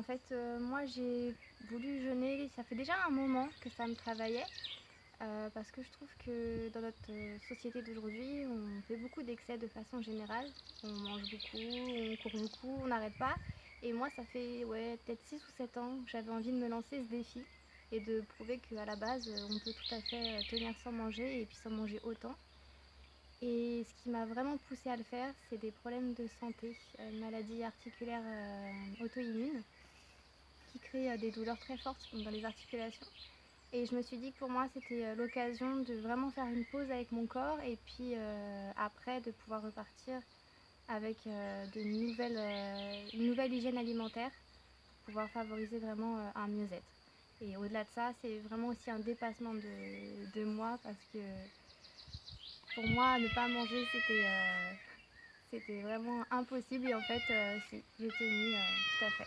en fait, moi j'ai voulu jeûner, ça fait déjà un moment que ça me travaillait, parce que je trouve que dans notre société d'aujourd'hui, on fait beaucoup d'excès de façon générale. On mange beaucoup, on court beaucoup, on n'arrête pas. Et moi, ça fait ouais, peut-être 6 ou 7 ans que j'avais envie de me lancer ce défi et de prouver qu'à la base, on peut tout à fait tenir sans manger et puis sans manger autant. Et ce qui m'a vraiment poussée à le faire, c'est des problèmes de santé, une maladie articulaire auto-immune qui crée des douleurs très fortes dans les articulations. Et je me suis dit que pour moi, c'était l'occasion de vraiment faire une pause avec mon corps et puis après de pouvoir repartir avec une nouvelle hygiène alimentaire pour pouvoir favoriser vraiment un mieux-être. Et au-delà de ça, c'est vraiment aussi un dépassement de moi parce que pour moi, ne pas manger, c'était vraiment impossible et en fait, si, j'ai tenu tout à fait.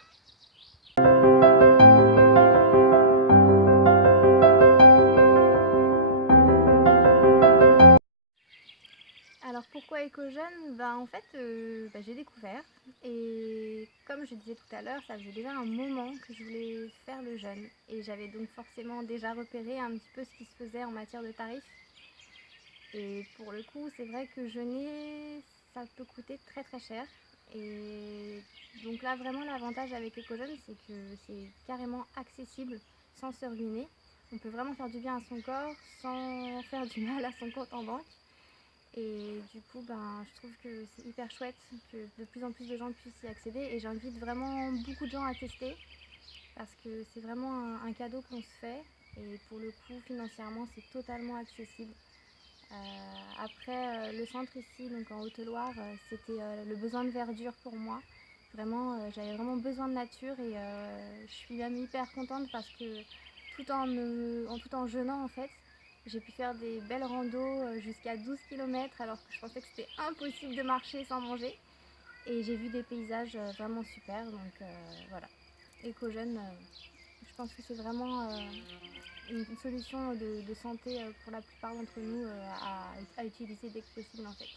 Alors pourquoi éco-jeûne? En fait, j'ai découvert et comme je disais tout à l'heure, ça faisait déjà un moment que je voulais faire le jeûne et j'avais donc forcément déjà repéré un petit peu ce qui se faisait en matière de tarifs. Et pour le coup, c'est vrai que jeûner, ça peut coûter très très cher. Et donc là, vraiment, l'avantage avec EcoJeune, c'est que c'est carrément accessible sans se ruiner. On peut vraiment faire du bien à son corps sans faire du mal à son compte en banque. Et du coup, je trouve que c'est hyper chouette que de plus en plus de gens puissent y accéder. Et j'invite vraiment beaucoup de gens à tester parce que c'est vraiment un cadeau qu'on se fait. Et pour le coup, financièrement, c'est totalement accessible. Après, le centre ici, donc en Haute-Loire, c'était le besoin de verdure pour moi. Vraiment, j'avais vraiment besoin de nature et je suis même hyper contente parce que tout en jeûnant en fait, j'ai pu faire des belles randos jusqu'à 12 km alors que je pensais que c'était impossible de marcher sans manger. Et j'ai vu des paysages vraiment super, donc voilà. Éco-jeune, je pense que c'est vraiment une solution de santé pour la plupart d'entre nous à utiliser dès que possible en fait.